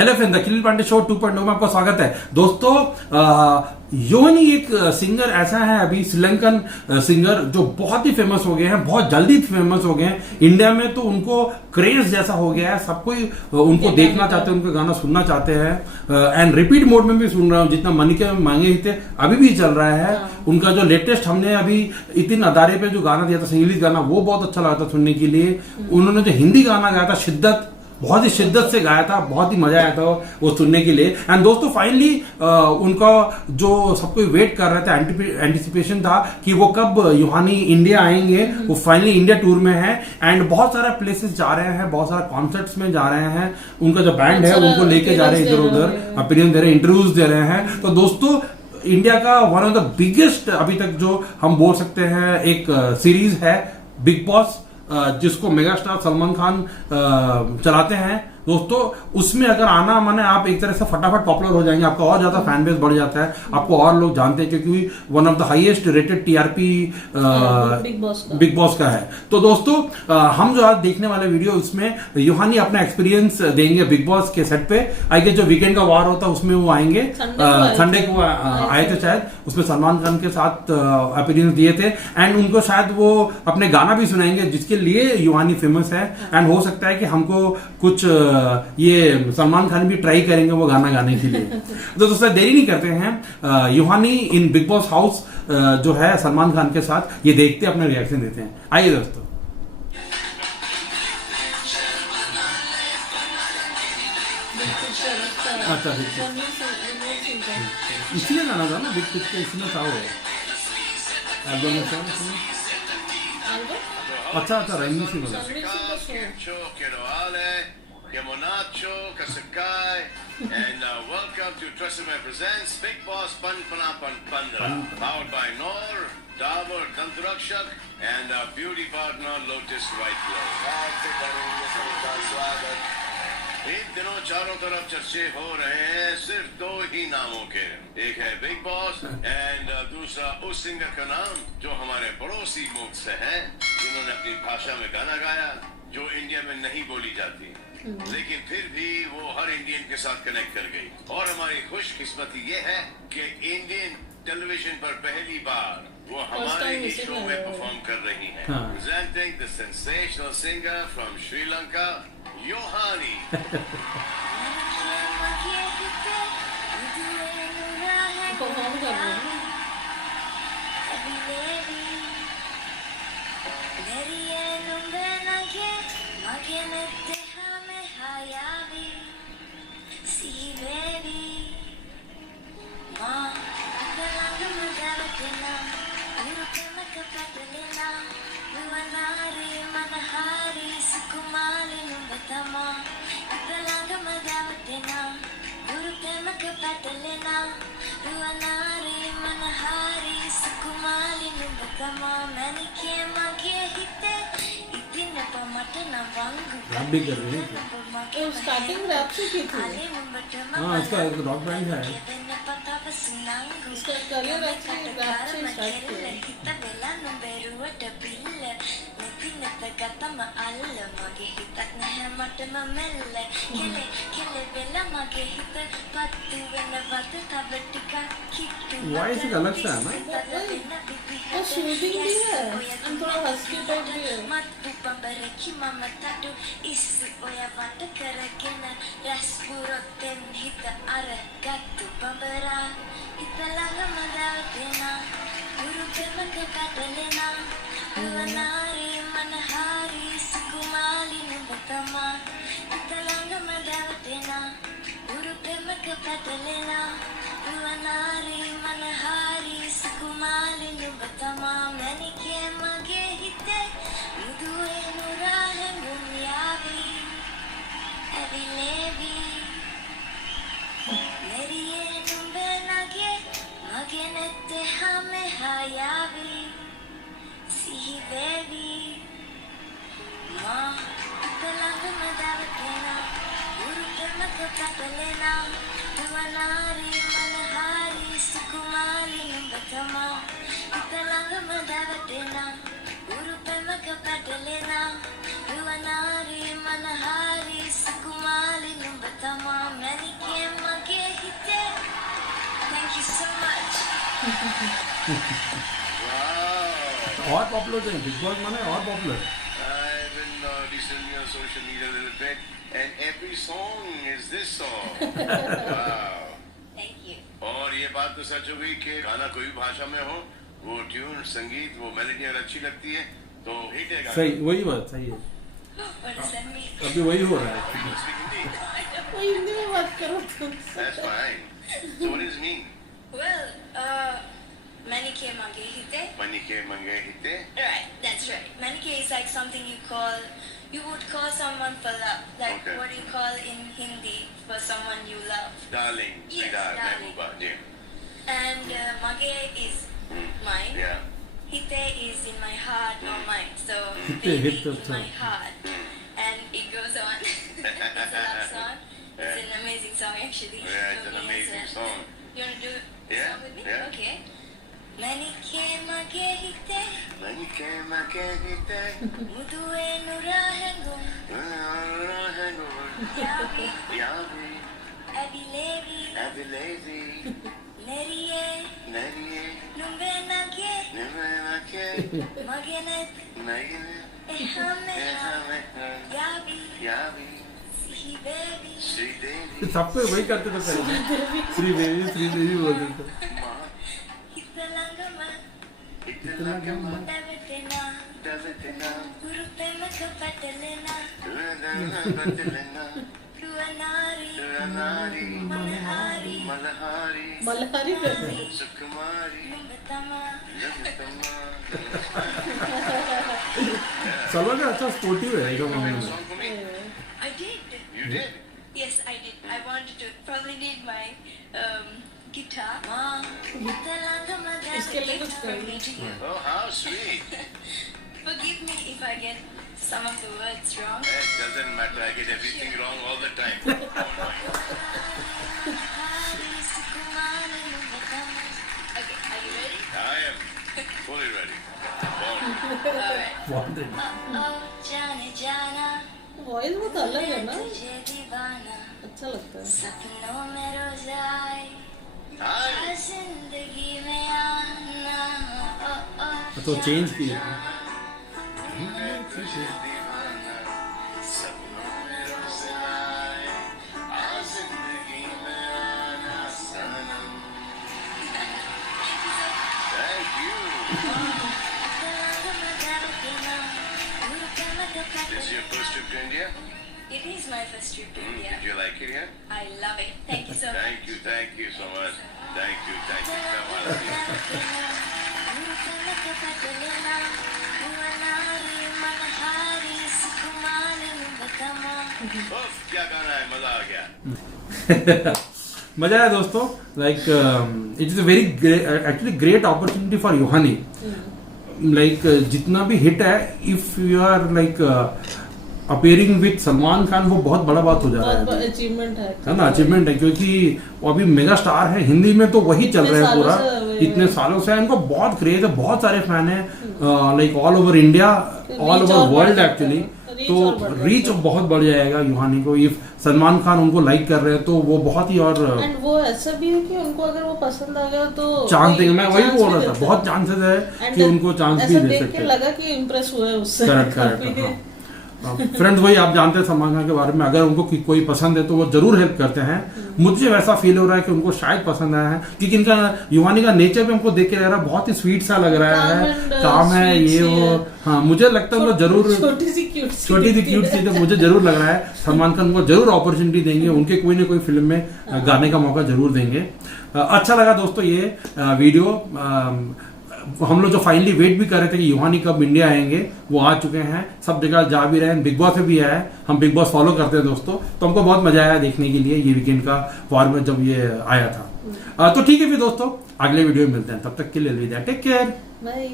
Hello friends, अखिल Pandey show 2.0 में आपका स्वागत है। दोस्तों, योनी एक सिंगर ऐसा है, अभी श्रीलंकन सिंगर जो बहुत ही फेमस हो गए हैं, बहुत जल्दी फेमस हो गए हैं इंडिया में। तो उनको क्रेज जैसा हो गया है, सब कोई उनको देखना चाहते हैं, उनके गाना सुनना चाहते हैं। एंड रिपीट मोड में भी सुन रहा हूँ, जितना मन के मांगे ही थे अभी भी चल रहा है। उनका जो लेटेस्ट हमने अभी इतने अदारे पे जो गाना दिया था, इंग्लिश गाना, वो बहुत अच्छा लगा था सुनने के लिए। उन्होंने जो हिंदी गाना गाया था शिद्दत, बहुत ही शिद्दत से गाया था, बहुत ही मजा आया था वो सुनने के लिए। एंड दोस्तों, फाइनली उनका जो सब कोई वेट कर रहे थे, एंटिसिपेशन था कि वो कब यूहानी इंडिया आएंगे, वो फाइनली इंडिया टूर में है। एंड बहुत सारा प्लेसेस जा रहे हैं, बहुत सारा कॉन्सर्ट्स में जा रहे हैं। उनका जो बैंड है उनको लेके जा रहे हैं इधर उधर, अपीयरेंस दे रहे हैं, इंटरव्यूज दे रहे हैं। तो दोस्तों, इंडिया का वन ऑफ द बिगेस्ट अभी तक जो हम बोल सकते हैं एक सीरीज है बिग बॉस, जिसको मेगा स्टार सलमान खान चलाते हैं। दोस्तों, उसमें अगर आना माने आप एक तरह से फटाफट पॉपुलर हो जाएंगे, आपका और ज्यादा फैन बेस बढ़ जाता है, आपको और लोग जानते हैं, क्योंकि one of the highest rated TRP big boss का है। तो दोस्तों, हम जो आज देखने वाले वीडियो, उसमें यूहानी अपना एक्सपीरियंस देंगे बिग बॉस के सेट पे। आई गेस जो वीकेंड का वार होता है उसमें वो आएंगे, संडे को आए थे शायद, उसमें सलमान खान के साथ अपीयरेंस दिए थे। एंड उनको शायद वो अपने गाना भी सुनाएंगे, जिसके लिए यूहानी फेमस है। एंड हो सकता है कि हमको कुछ ये सलमान खान भी ट्राई करेंगे वो गाना गाने के लिए। तो दोस्तों, देरी नहीं करते हैं, यूहानी इन बिग बॉस हाउस जो है सलमान खान के साथ, ये देखते अपने रिएक्शन देते हैं। आइए दोस्तों। अच्छा, इसलिए गाना था ना बिग पिच के, इसमें था वो एल्बम में था। अच्छा, रंगी सी बना Yamonacho, Kasakai, and welcome to Tresemme Presents Big Boss Pan Panapan Pandra, powered by Noor, Dabur, Danturakshak, and our beauty partner Lotus White Glow. इन दिनों चारों तरफ चर्चे हो रहे हैं सिर्फ दो ही नामों के, एक है बिग बॉस एंड दूसरा उस सिंगर का नाम जो हमारे पड़ोसी मुल्क से है, जिन्होंने अपनी भाषा में गाना गाया जो इंडिया में नहीं बोली जाती, लेकिन फिर भी वो हर इंडियन के साथ कनेक्ट कर गई। और हमारी खुशकिस्मती ये है कि इंडियन टेलीविजन पर पहली बार वो हमारे ही शो में परफॉर्म कर रही है। Presenting the sensational singer from Sri Lanka, Yohani. Rap भी कर रही है, स्टार्टिंग रैप से की थी। हाँ, इसका रॉक बैंड है। उसका करियर एक्चुअली रैप से स्टार्ट किया। वॉइस एक अलग सा है ना, और शूटिंग भी है, थोड़ा हस्की टाइप भी है। Wow. और पॉपुलर है बिग बॉस माने और popular. I've been recently on social media a little bit, and every song is this song. Wow. Thank you. और ये बात तो सच हो गई कि गाना कोई भी भाषा में हो, वो ट्यून, संगीत, वो मेलोडी अगर अच्छी लगती है तो हिट है गाना। सही, वही बात सही है। What does that mean? अभी वही हो रहा है। You speak Hindi? वो हिंदी में बात करो तुम। That's fine. So what does it mean? Well, Manike Mangehite. Manike mange hitte. Right, that's right. Manike is like something you would call someone for love. Like Okay. what do you call in Hindi for someone you love? Darling, Yes, sweetheart, darling. mehbooba. Yeah. And Mage is mine. Yeah. Hite is in my heart or mind. So Hite, baby hite, in my अच्छा। heart. And it goes on. It's a love song. It's an amazing song actually. Yeah, it's For an me amazing as song. You want to do a Yeah, song with me? yeah. Okay. Manike Mangehite. Manike mange hitte. Mudue nurahengun. Yavi. Yavi, Abilevi. abilevi, Neriye. nariye, Numbenake. nimenake, Magenet. nagine, Ehameha. ehameha, Yavi. yavi, Sihi baby. Sridevi, सब पे वही करते थे पहले। श्रीदेवी बोलते थे। माँ, Hitalangama. इतना गमा, Davidina. दवितना, Urupema kapatalena. बदलना, Luanari. नारी, Manahari. मलहारी, मल्हारी करते हैं। सुकुमारी, Lumbatama. नवतमा। सलमान का अच्छा स्पोर्टिव है एकदम मामले में। Song for me? I did. You did? Yes, I did. I wanted to probably need my guitar. Mom, इसके लिए कुछ कर लो। Oh, how sweet. Forgive me if I get some of the words wrong. It doesn't matter. I get everything wrong all the time. Don't mind. Okay, are you ready? I am fully ready. Born. Alright. बहुत है। Oh, जाने जाना, voice बहुत अलग है ना, तुझे दीवाना, अच्छा लगता है। सपनों में रोज आए, Hi. जिंदगी में आना, ओ ओ तो चेंज किया। तुझे दीवाना, सपनों में रोज आए, आ जिंदगी में आना सनम। Thank you. This is your first trip to India? It is my first trip to India. Did you like it here? I love it. Thank you so much. Thank you so much. Thank you so much. उफ, क्या गाना है, मजा आ गया। मजा आया दोस्तों। Like it is a very actually great opportunity for Yohani. Like जितना भी हिट है, if you are like appearing with Salman Khan, वो बहुत बड़ा बात हो जा रहा बहुत है, अचीवमेंट है ना, अचीवमेंट है, क्योंकि वो अभी मेगा स्टार है। हिंदी में तो वही चल रहा है पूरा, इतने सालों से इनको बहुत क्रेज है, बहुत सारे फैन है, like all over India, all over world actually. तो रीच बहुत बढ़ जाएगा यूहानी को। इफ सलमान खान उनको लाइक कर रहे हैं तो वो बहुत ही और एंड वो ऐसा भी है कि उनको अगर वो पसंद आ गया तो चांस देंगे। मैं वही बोल रहा था, बहुत चांसेस है कि उनको चांस भी दे सकते हैं। लगा कि इम्प्रेस हुआ है उससे। करेक्ट। फ्रेंड्स, वही आप जानते हैं सलमान खान के बारे में, अगर उनको कोई पसंद है तो वो जरूर हेल्प करते हैं। मुझे वैसा फील हो रहा है कि उनको शायद पसंद आया है, क्योंकि इनका यूहानी का नेचर भी हमको देख के लग रहा है बहुत ही स्वीट सा लग रहा है, काम है ये वो। हाँ, मुझे लगता है उनको जरूर छोटी सी क्यूट सी तो मुझे जरूर लग रहा है सलमान खान को जरूर अपॉर्चुनिटी देंगे, उनके कोई ना कोई फिल्म में गाने का मौका जरूर देंगे। अच्छा लगा दोस्तों ये वीडियो। हम लोग जो फाइनली वेट भी कर रहे थे कि यूहानी कब इंडिया आएंगे, वो आ चुके हैं, सब जगह जा भी रहे हैं, बिग बॉस में भी आया है। हम बिग बॉस फॉलो करते हैं दोस्तों, तो हमको बहुत मजा आया देखने के लिए ये वीकेंड का वार में जब ये आया था। तो ठीक है फिर दोस्तों, अगले वीडियो में मिलते हैं, तब तक के लिए अलविदा, टेक केयर, बाय।